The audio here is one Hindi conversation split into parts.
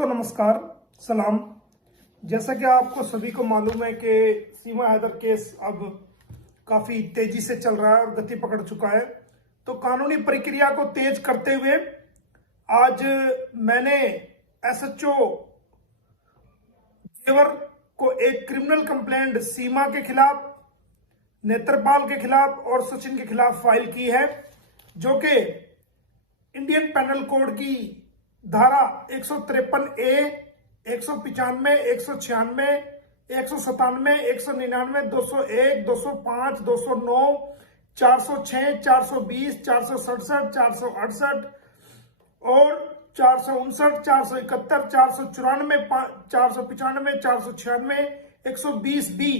दोस्तों नमस्कार, सलाम। जैसा कि आपको सभी को मालूम है कि सीमा हैदर केस अब काफी तेजी से चल रहा है और गति पकड़ चुका है। तो कानूनी प्रक्रिया को तेज करते हुए आज मैंने एसएचओ जेवर को एक क्रिमिनल कंप्लेंट सीमा के खिलाफ, नेत्रपाल के खिलाफ और सचिन के खिलाफ फाइल की है, जो कि इंडियन पेनल कोड की धारा 153A, 195, 196, 197, 199, 201, 205, 209, 406, 420, 467, 468 और 459, 471, 494, 495, 496, 120B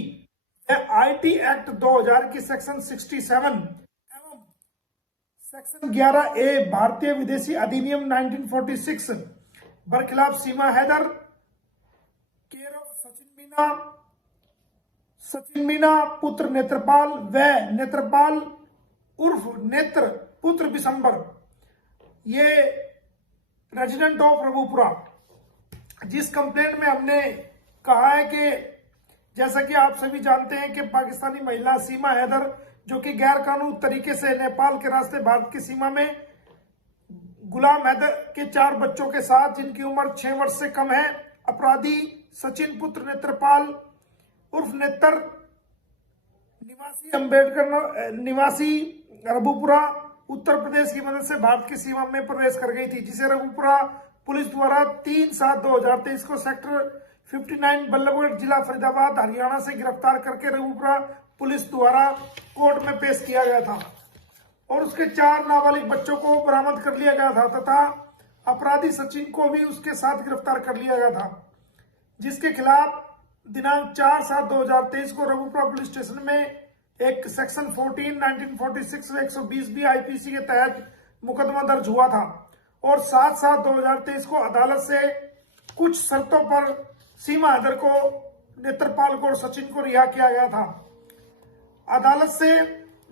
IT एक्ट 2000 की सेक्शन 67 सेक्शन 11A भारतीय विदेशी अधिनियम 1946 बरखिलाफ सीमा हैदर केर ऑफ सचिन मीना पुत्र नेत्रपाल व नेत्रपाल उर्फ नेत्र पुत्र बिशंबर, ये रेजिडेंट ऑफ रघुपुरा। जिस कंप्लेंट में हमने कहा है कि जैसा कि आप सभी जानते हैं कि पाकिस्तानी महिला सीमा हैदर, जो कि गैर कानूनी तरीके से नेपाल के रास्ते भारत की सीमा में गुलाम हैदर के 4 बच्चों के साथ, जिनकी उम्र 6 वर्ष से कम है, अपराधी सचिन पुत्र नेत्रपाल उर्फ नेत्र निवासी रघुपुरा उत्तर प्रदेश की मदद से भारत की सीमा में प्रवेश कर गई थी, जिसे रघुपुरा पुलिस द्वारा 3/7/2023 को सेक्टर 59 बल्लभगढ़ जिला फरीदाबाद हरियाणा से गिरफ्तार करके रघुपुरा पुलिस द्वारा कोर्ट में पेश किया गया था और उसके 4 नाबालिग बच्चों को बरामद कर लिया गया था तथा अपराधी सचिन को भी उसके साथ गिरफ्तार कर लिया गया था, जिसके खिलाफ दिनांक 4/7/2023 को रघुपुरा पुलिस स्टेशन में एक सेक्शन 14 1946 व 120B IPC के तहत मुकदमा दर्ज हुआ था और 7/7/2023 को अदालत से कुछ शर्तों पर सीमा हैदर को, नेत्रपाल को और सचिन को रिहा किया गया था। अदालत से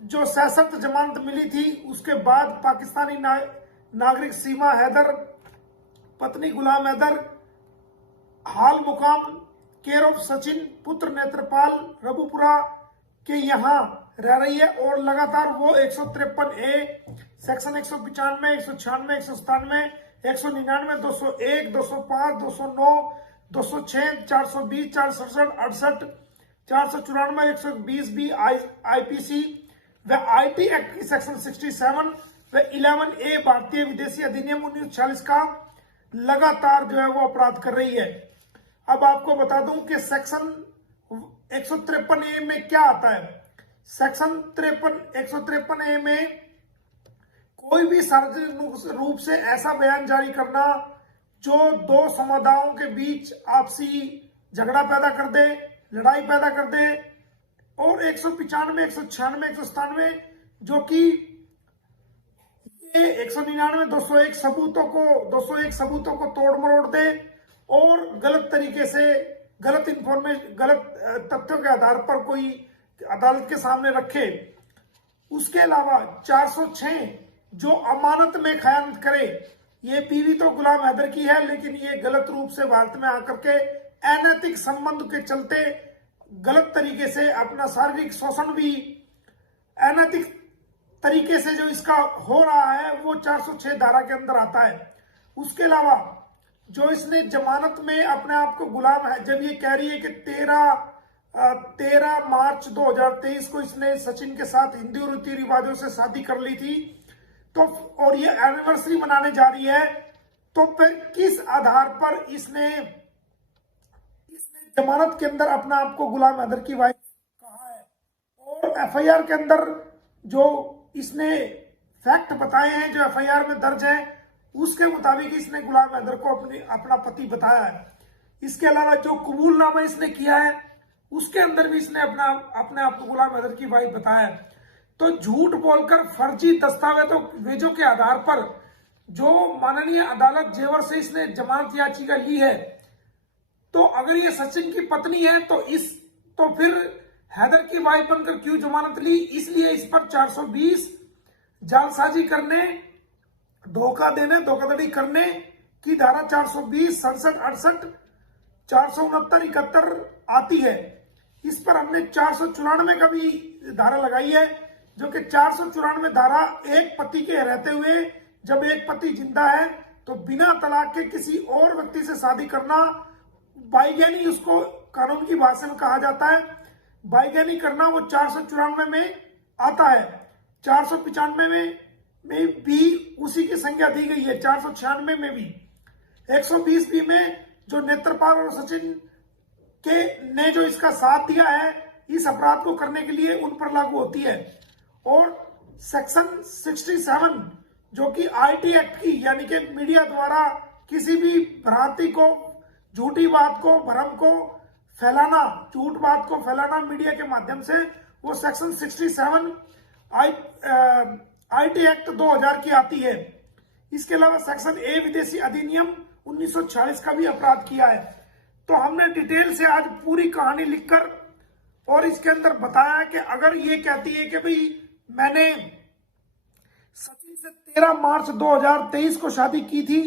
जो सशर्त जमानत मिली थी, उसके बाद पाकिस्तानी नागरिक सीमा हैदर पत्नी गुलाम हैदर हाल मुकाम केयर ऑफ सचिन पुत्र नेत्रपाल रघुपुरा के यहाँ रह रही है और लगातार वो 153A सेक्शन 195, 196, 197, 199, 201, 205, 209, 206, 420, 467, 68, 494, 120B IPC व IT एक्ट की सेक्शन 67 व 11A भारतीय विदेशी अधिनियम 1946 का लगातार जो है वो अपराध कर रही है। अब आपको बता दूं कि सेक्शन 153A में क्या आता है। सेक्शन 153A में कोई भी सार्वजनिक रूप से ऐसा बयान जारी करना जो 2 समुदायों के बीच आपसी झगड़ा पैदा कर दे, लड़ाई पैदा कर दे, और 195, 196, 197 जो कि 199, 201 सबूतों को तोड़ मरोड़ दे और गलत तरीके से गलत तथ्यों के आधार पर कोई अदालत के सामने रखे। उसके अलावा 406 जो अमानत में खयानत करे, ये बीवी तो गुलाम हैदर की है, लेकिन ये गलत रूप से भारत में आकर के अनैतिक संबंध के चलते गलत तरीके से अपना शारीरिक शोषण भी अनैतिक तरीके से जो इसका हो रहा है वो 406 धारा के अंदर आता है। उसके अलावा जो इसने जमानत में अपने आप को गुलाम है, जब ये कह रही है कि 13 मार्च 2023 को इसने सचिन के साथ हिंदू रीति रिवाजों से शादी कर ली थी, तो और ये एनिवर्सरी मनाने जा रही है, तो फिर किस आधार पर इसने जमानत के अंदर अपना आप को गुलाम हैदर की वाइफ कहा है और FIR के अंदर जो इसने फैक्ट बताए हैं, जो FIR में दर्ज है, उसके मुताबिक इसने गुलाम हैदर को अपना पति बताया है। इसके अलावा जो कबूलनामा इसने किया है, उसके अंदर भी इसने अपने आप को गुलाम हैदर की वाइफ बताया है। तो झूठ बोलकर फर्जी दस्तावेजों के आधार पर जो माननीय अदालत जेवर से इसने जमानत याचिका ली है, तो अगर ये सचिन की पत्नी है तो फिर हैदर की वाइफ बनकर क्यों जमानत ली? इसलिए इस पर 420 जालसाजी करने, धोखा देने, धोखाधड़ी करने की धारा 420, 67, 68, 469, 71 आती है। इस पर हमने 494 का भी धारा लगाई है, जो कि 494 धारा एक पति के रहते हुए जब एक पति जिंदा है तो बिना तलाक के किसी और व्यक्ति से शादी करना बाईगानी उसको कानून की भाषा में कहा जाता है। बाईगानी करना वो 494 में आता है। 495 में भी उसी की संज्ञा दी गई है, 496 में भी। 120 बी में जो नेत्रपाल और सचिन के ने जो इसका साथ दिया है इस अपराध को करने के लिए, उन पर लागू होती है। और सेक्शन 67 जो कि आईटी एक्ट की, यानी कि मीडिया द्वारा किसी भी भ्रांति को, झूठी बात को, भ्रम को फैलाना, झूठ बात को फैलाना मीडिया के माध्यम से, वो सेक्शन 67 आईटी एक्ट 2000 की आती है। इसके अलावा सेक्शन ए विदेशी अधिनियम 1946 का भी अपराध किया है। तो हमने डिटेल से आज पूरी कहानी लिखकर और इसके अंदर बताया कि अगर ये कहती है कि भाई मैंने सचिन से 13 मार्च 2023 को शादी की थी,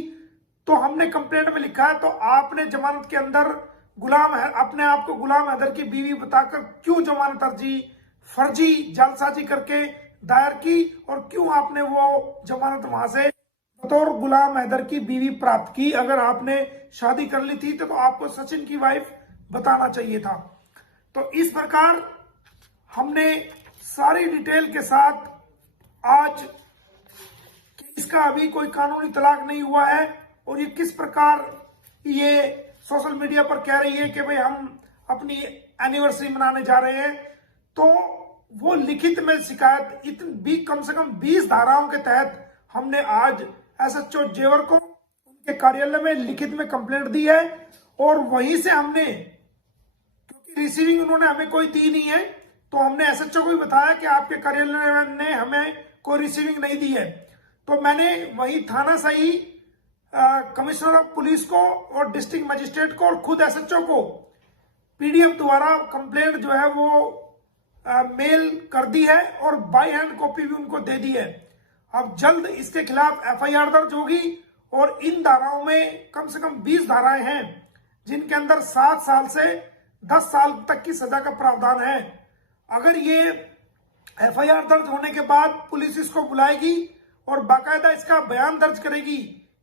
तो हमने कंप्लेंट में लिखा है तो आपने जमानत के अंदर अपने आप को गुलाम हैदर की बीवी बताकर क्यों जमानत अर्जी फर्जी जालसाजी करके दायर की, और क्यों आपने वो जमानत वहां से बतौर गुलाम हैदर की बीवी प्राप्त की? अगर आपने शादी कर ली थी तो आपको सचिन की वाइफ बताना चाहिए था। तो इस प्रकार हमने सारी डिटेल के साथ आज इसका अभी कोई कानूनी तलाक नहीं हुआ है और ये किस प्रकार ये सोशल मीडिया पर कह रही है कि भाई हम अपनी एनिवर्सरी मनाने जा रहे हैं, तो वो लिखित में शिकायत भी कम से कम 20 धाराओं के तहत हमने आज एसएचओ जेवर को उनके कार्यालय में लिखित में कंप्लेंट दी है। और वहीं से हमने, क्योंकि रिसीविंग उन्होंने हमें कोई दी नहीं है, तो हमने एसएचओ को भी बताया कि आपके कार्यालय ने हमें कोई रिसीविंग नहीं दी है। तो मैंने वही थाना सही कमिश्नर ऑफ पुलिस को और डिस्ट्रिक्ट मजिस्ट्रेट को और खुद एसएचओ को पीडीएफ द्वारा कंप्लेंट जो है वो मेल कर दी है और बाय हैंड कॉपी भी उनको दे दी है। अब जल्द इसके खिलाफ एफआईआर दर्ज होगी और इन धाराओं में कम से कम 20 धाराएं हैं जिनके अंदर 7 साल से 10 साल तक की सजा का प्रावधान है। अगर ये एफआईआर दर्ज होने के बाद पुलिस इसको बुलाएगी और बाकायदा इसका बयान दर्ज करेगी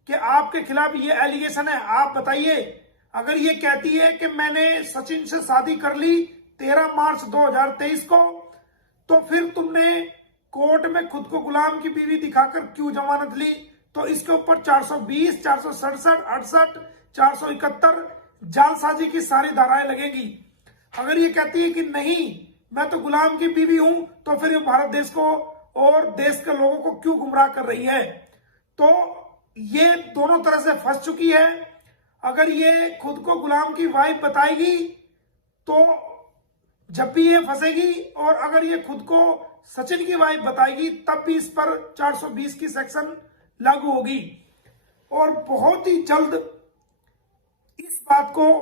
कि आपके खिलाफ ये एलिगेशन है, आप बताइए। अगर ये कहती है कि मैंने सचिन से शादी कर ली 13 मार्च 2023 को, तो फिर तुमने कोर्ट में खुद को गुलाम की बीवी दिखाकर क्यों जमानत ली? तो इसके ऊपर 420, 467, 68, 471 जालसाजी की सारी धाराएं लगेंगी। अगर ये कहती है कि नहीं मैं तो गुलाम की बीवी हूं, तो फिर ये भारत देश को और देश के लोगों को क्यों गुमराह कर रही है? तो ये दोनों तरह से फंस चुकी है। अगर ये खुद को गुलाम की वाइफ बताएगी तो जब भी ये फंसेगी, और अगर ये खुद को सचिन की वाइफ बताएगी तब भी इस पर 420 की सेक्शन लागू होगी। और बहुत ही जल्द इस बात को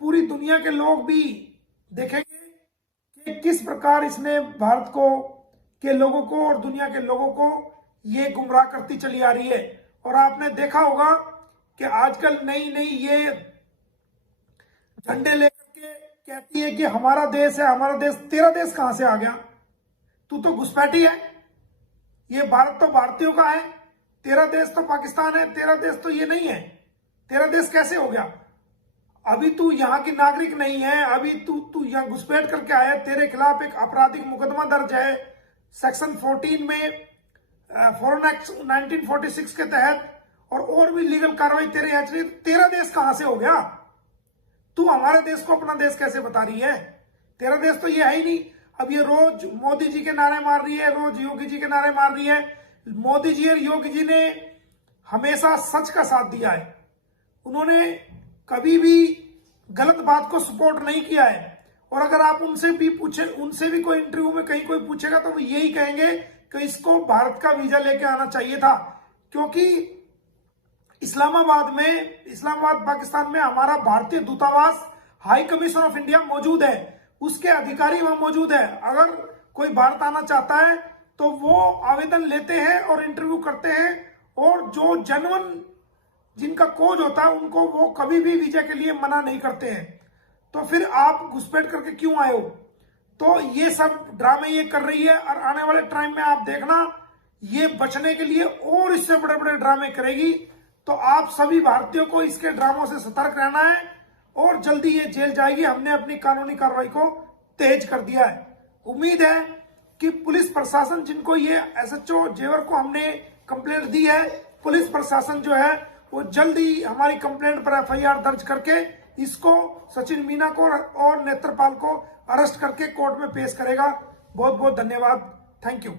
पूरी दुनिया के लोग भी देखेंगे कि किस प्रकार इसने भारत को के लोगों को और दुनिया के लोगों को ये गुमराह करती चली आ रही है। और आपने देखा होगा कि आजकल नई नई ये झंडे लेकर के कहती है कि हमारा देश है, हमारा देश। तेरा देश कहां से आ गया? तू तो घुसपैठी है। ये भारत तो भारतीयों का है, तेरा देश तो पाकिस्तान है, तेरा देश तो ये नहीं है। तेरा देश कैसे हो गया? अभी तू यहाँ की नागरिक नहीं है, अभी तू यहाँ घुसपैठ करके आया। तेरे खिलाफ एक आपराधिक मुकदमा दर्ज है सेक्शन 14 में फॉरेन एक्ट 1946 के तहत, और भी लीगल कार्रवाई तेरे यहाँ चली। तेरा देश कहां से हो गया? तू हमारे देश को अपना देश कैसे बता रही है? तेरा देश तो ये है ही नहीं। अब ये रोज मोदी जी के नारे मार रही है, रोज योगी जी के नारे मार रही है। मोदी जी और योगी जी ने हमेशा सच का साथ दिया है। उन्होंने कभी भी गलत बात को सपोर्ट नहीं किया है। और अगर आप उनसे भी कोई इंटरव्यू में कहीं कोई पूछेगा तो वो यही कहेंगे कि इसको भारत का वीजा लेके आना चाहिए था, क्योंकि इस्लामाबाद पाकिस्तान में हमारा भारतीय दूतावास हाई कमीशन ऑफ इंडिया मौजूद है, उसके अधिकारी वहां मौजूद है। अगर कोई भारत आना चाहता है तो वो आवेदन लेते हैं और इंटरव्यू करते हैं, और जो जेन्युइन जिनका कोच होता है उनको वो कभी भी वीजा के लिए मना नहीं करते हैं। तो फिर आप घुसपैठ करके क्यों आए हो? तो ये सब ड्रामे ये कर रही है और आने वाले टाइम में आप देखना ये बचने के लिए और इससे बड़े बड़े ड्रामे करेगी। तो आप सभी भारतीयों को इसके ड्रामों से सतर्क रहना है और जल्दी ये जेल जाएगी। हमने अपनी कानूनी कार्रवाई को तेज कर दिया है। उम्मीद है कि पुलिस प्रशासन, जिनको ये एसएचओ जेवर को हमने कंप्लेंट दी है, पुलिस प्रशासन जो है वो जल्दी हमारी कंप्लेंट पर एफआईआर दर्ज करके इसको सचिन मीना को और नेत्रपाल को अरेस्ट करके कोर्ट में पेश करेगा। बहुत बहुत धन्यवाद। Thank you.